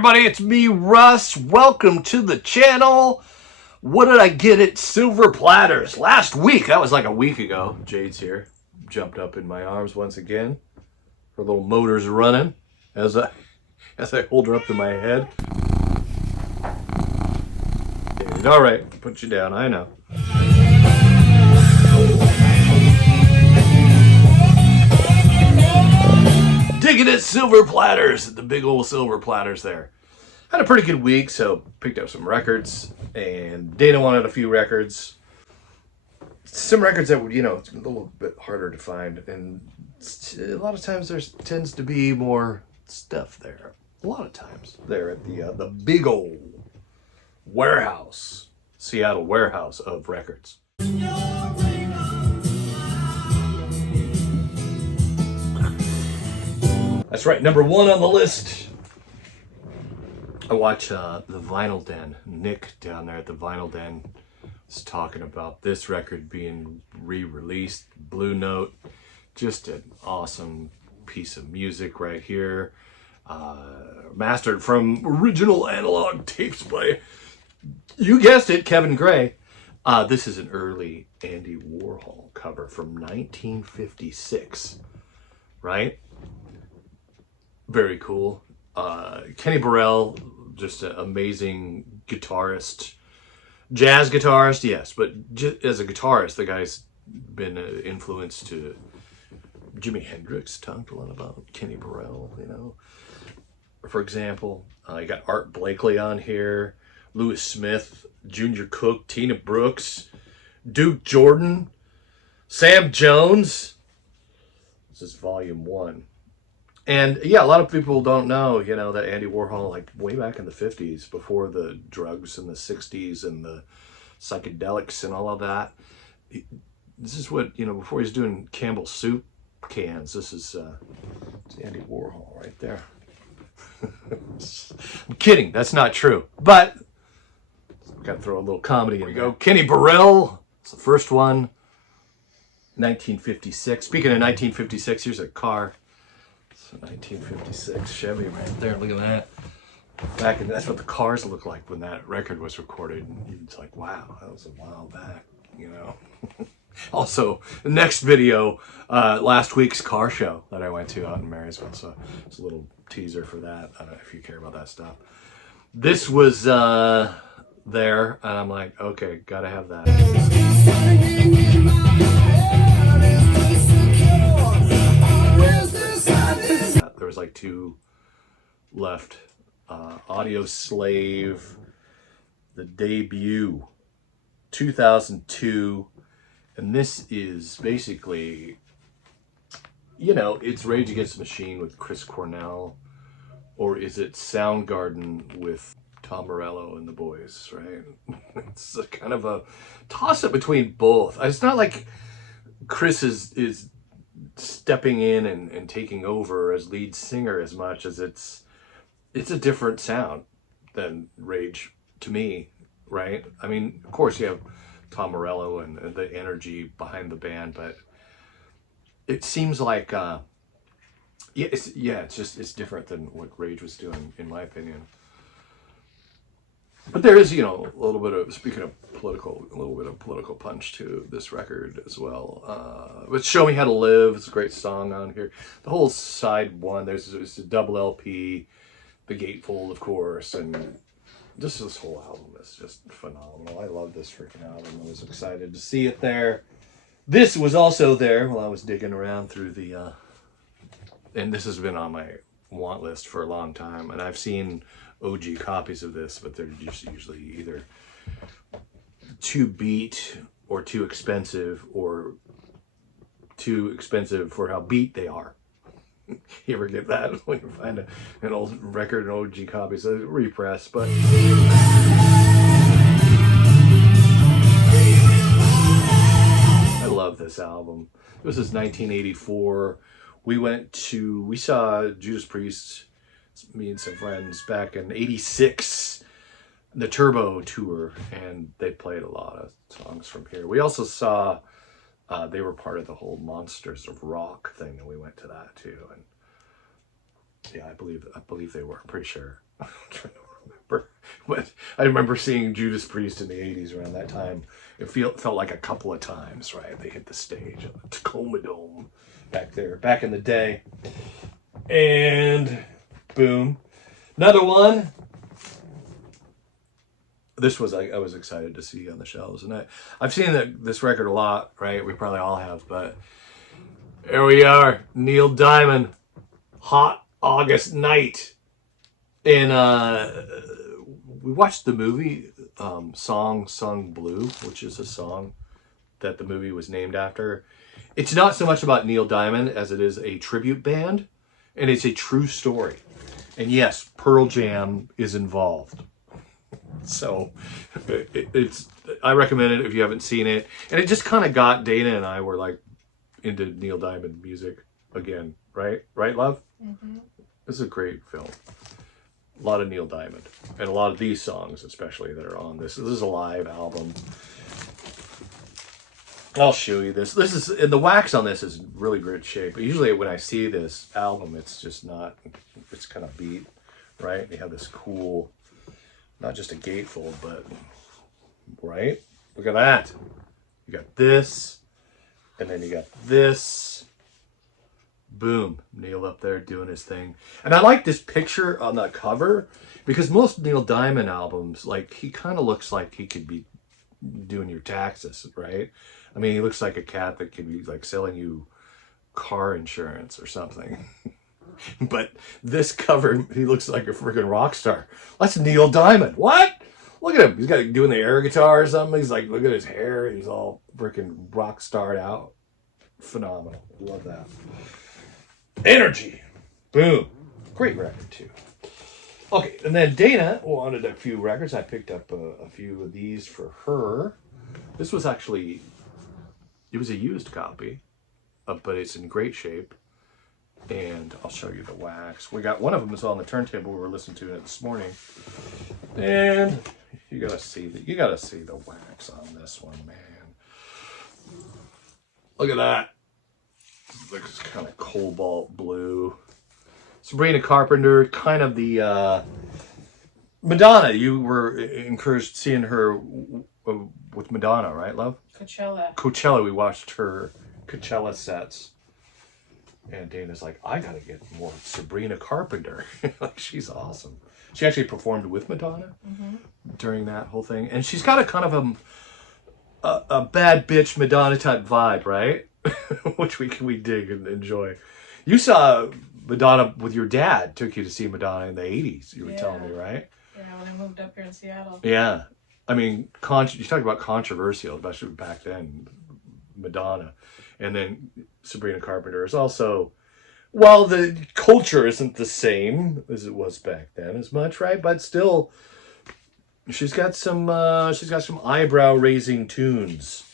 everybody, it's me, Russ. Welcome to the channel. What did I get at Silver Platters? Last week, that was like a week ago. Jade's here, jumped up in my arms once again. Her little motor's running as I hold her up to my head. All right, put you down, I know. Digging at Silver Platters, the big old Silver Platters there. Had a pretty good week, so picked up some records, and Dana wanted a few records. Some records that would, it's a little bit harder to find, and a lot of times there tends to be more stuff there. A lot of times there at the big old warehouse, Seattle warehouse of records. That's right, number one on the list. I watch the Vinyl Den. Nick down there at the Vinyl Den was talking about this record being re-released, Blue Note. Just an awesome piece of music right here. Mastered from original analog tapes by, you guessed it, Kevin Gray. This is an early Andy Warhol cover from 1956, right? Very cool. Kenny Burrell, just an amazing guitarist. Jazz guitarist, yes, but as a guitarist, the guy's been an influence to Jimi Hendrix, talked a lot about Kenny Burrell, For example, you got Art Blakey on here, Lewis Smith, Junior Cook, Tina Brooks, Duke Jordan, Sam Jones. This is volume 1. And yeah, a lot of people don't know, that Andy Warhol, like way back in the 50s, before the drugs in the 60s and the psychedelics and all of that. This is what, before he's doing Campbell's soup cans, this is Andy Warhol right there. I'm kidding, that's not true. But, got to throw a little comedy in. Here we go. Kenny Burrell, it's the first one, 1956. Speaking of 1956, here's a car. 1956 Chevy right there. Look at that. That's what the cars looked like when that record was recorded. And it's like, wow, that was a while back, Also, the next video, last week's car show that I went to out in Marysville. So it's a little teaser for that. I don't know if you care about that stuff. This was there, and I'm like, okay, gotta have that. There was like 2 left. Audio Slave, the debut, 2002, and this is basically, it's Rage Against the Machine with Chris Cornell, or is it Soundgarden with Tom Morello and the boys, right? It's a kind of a toss-up between both. It's not like Chris is stepping in and taking over as lead singer as much as it's a different sound than Rage to me, right? I mean, of course you have Tom Morello and the energy behind the band, but it seems like it's different than what Rage was doing, in my opinion. But there is, a little bit of, speaking of political, a little bit of political punch to this record as well. But Show Me How to Live, it's a great song on here. The whole side one, there's a double LP, The Gatefold, of course, and just this whole album is just phenomenal. I love this freaking album. I was excited to see it there. This was also there while I was digging around through the, and this has been on my want list for a long time, and I've seen OG copies of this, but they're just usually either too beat or too expensive, or too expensive for how beat they are. You ever get that when you find an old record and OG copies, a repress, but I love this album. This is 1984. We saw Judas Priest, me and some friends, back in 86, the Turbo tour, and they played a lot of songs from here. We also saw they were part of the whole Monsters of Rock thing, and we went to that too. And yeah, I believe they were. I'm pretty sure. I'm trying to remember. But I remember seeing Judas Priest in the 80s around that time. It felt like a couple of times, right? They hit the stage at the Tacoma Dome back there, back in the day. And boom. Another one. This was I was excited to see on the shelves. And I've seen this record a lot, right? We probably all have, but here we are. Neil Diamond, Hot August Night. And we watched the movie Song Sung Blue, which is a song that the movie was named after. It's not so much about Neil Diamond as it is a tribute band, and it's a true story. And yes, Pearl Jam is involved. So I recommend it if you haven't seen it. And it just kind of got Dana and I were like into Neil Diamond music again, right? Right, love? Mm-hmm. This is a great film. A lot of Neil Diamond and a lot of these songs, especially that are on this. This is a live album. I'll show you this. This is, and the wax on this is really great shape. But usually when I see this album, it's just not, it's kind of beat, right? They have this cool, not just a gatefold, but, right? Look at that. You got this, and then you got this. Boom. Neil up there doing his thing. And I like this picture on the cover because most Neil Diamond albums, like, he kind of looks like he could be doing your taxes, right? I mean, he looks like a cat that could be like selling you car insurance or something. But this cover, he looks like a freaking rock star. That's Neil Diamond. What? Look at him. He's got doing the air guitar or something. He's like, look at his hair. He's all freaking rock starred out. Phenomenal. Love that. Energy. Boom. Great record too. Okay, and then Dana wanted a few records. I picked up a few of these for her. This was actually, it was a used copy, but it's in great shape. And I'll show you the wax. We got one of them is on the turntable. We were listening to it this morning, and you gotta see the wax on this one, man. Look at that. It looks kind of cobalt blue. Sabrina Carpenter, kind of the Madonna. You were encouraged seeing her with Madonna, right, love? Coachella. We watched her Coachella sets. And Dana's like, I gotta get more Sabrina Carpenter. Like, she's awesome. She actually performed with Madonna during that whole thing. And she's got a kind of a bad bitch Madonna type vibe, right? Which we dig and enjoy. You saw Madonna with your dad, took you to see Madonna in the 80s, you were telling me, right? Yeah, when I moved up here in Seattle. Yeah. I mean, you talk about controversial, especially back then, Madonna. And then Sabrina Carpenter is also, well, the culture isn't the same as it was back then as much, right? But still, she's got some eyebrow raising tunes.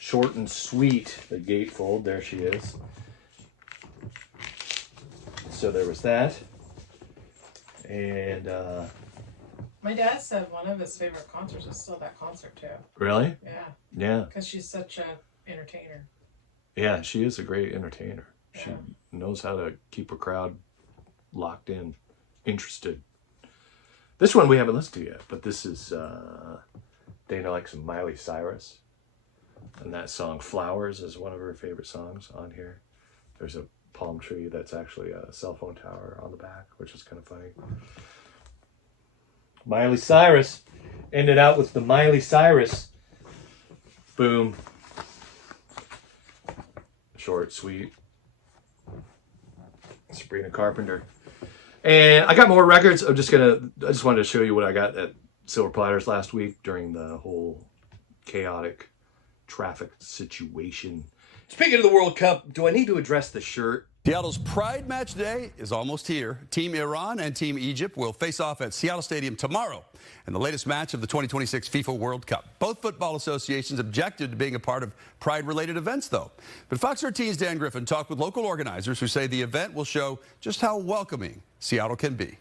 Short and sweet, the gatefold, there she is. So there was that. And my dad said one of his favorite concerts is still that concert too. Really? Yeah. Yeah. Because she's such an entertainer. Yeah, she is a great entertainer. Yeah. She knows how to keep a crowd locked in, interested. This one we haven't listened to yet, but this is Dana likes some Miley Cyrus. And that song Flowers is one of her favorite songs on here. There's a palm tree that's actually a cell phone tower on the back, which is kind of funny. Miley Cyrus. Ended out with the Miley Cyrus. Boom. Short, sweet. Sabrina Carpenter. And I got more records. I just wanted to show you what I got at Silver Platters last week during the whole chaotic traffic situation. Speaking of the World Cup, do I need to address the shirt? Seattle's Pride Match Day is almost here. Team Iran and Team Egypt will face off at Seattle Stadium tomorrow in the latest match of the 2026 FIFA World Cup. Both football associations objected to being a part of Pride-related events, though. But Fox 13's Dan Griffin talked with local organizers who say the event will show just how welcoming Seattle can be.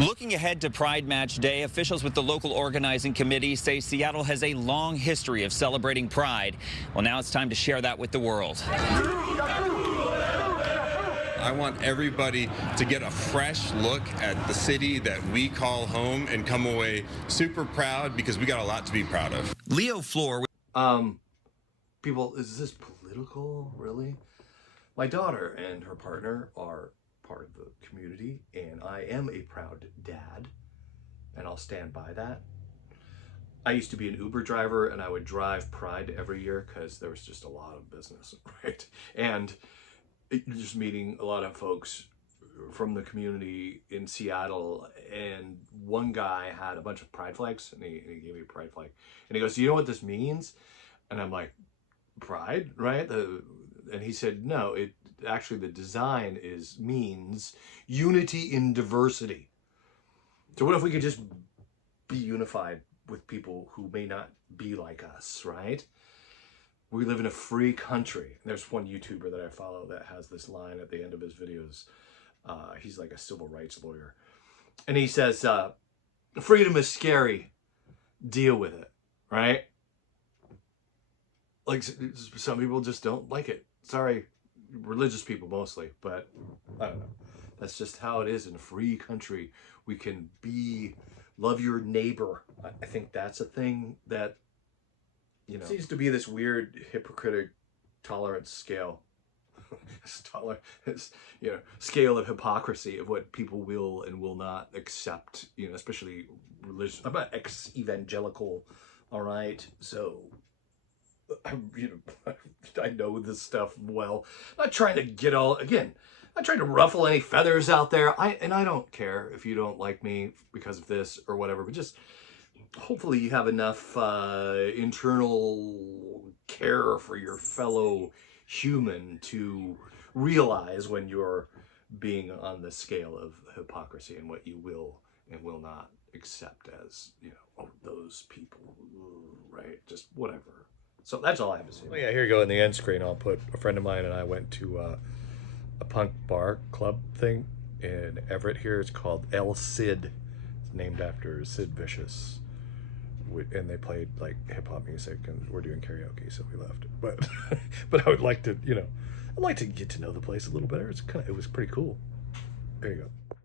Looking ahead to Pride Match Day, officials with the local organizing committee say Seattle has a long history of celebrating Pride. Well, now it's time to share that with the world. I want everybody to get a fresh look at the city that we call home and come away super proud, because we got a lot to be proud of. Leo Flor. People, is this political, really? My daughter and her partner are part of the community, and I am a proud dad, and I'll stand by that. I used to be an Uber driver, and I would drive Pride every year because there was just a lot of business, right? And just meeting a lot of folks from the community in Seattle, and one guy had a bunch of pride flags, and he gave me a pride flag, and he goes, "Do you know what this means?" And I'm like, "Pride, right?" And he said, "No, it actually, the design means unity in diversity." So what if we could just be unified with people who may not be like us, right? We live in a free country. There's one YouTuber that I follow that has this line at the end of his videos. He's like a civil rights lawyer. And he says, freedom is scary. Deal with it, right? Like, some people just don't like it. Sorry, religious people mostly, but I don't know. That's just how it is in a free country. We can love your neighbor. I think that's a thing that, you know, seems to be this weird hypocritic tolerance scale. Scale of hypocrisy of what people will and will not accept, you know, especially religious. I'm not ex-evangelical, all right? So, I know this stuff well. I'm not trying to not trying to ruffle any feathers out there. I don't care if you don't like me because of this or whatever, but just hopefully you have enough internal care for your fellow human to realize when you're being on the scale of hypocrisy and what you will and will not accept as, you know, oh, those people, right? Just whatever. So that's all I have to say. Oh yeah, here you go in the end screen. I'll put a friend of mine and I went to a punk bar club thing in Everett here. It's called El Cid. It's named after Sid Vicious. And they played like hip hop music, and we're doing karaoke, so we left. But I would like to, I'd like to get to know the place a little better. It was pretty cool. There you go.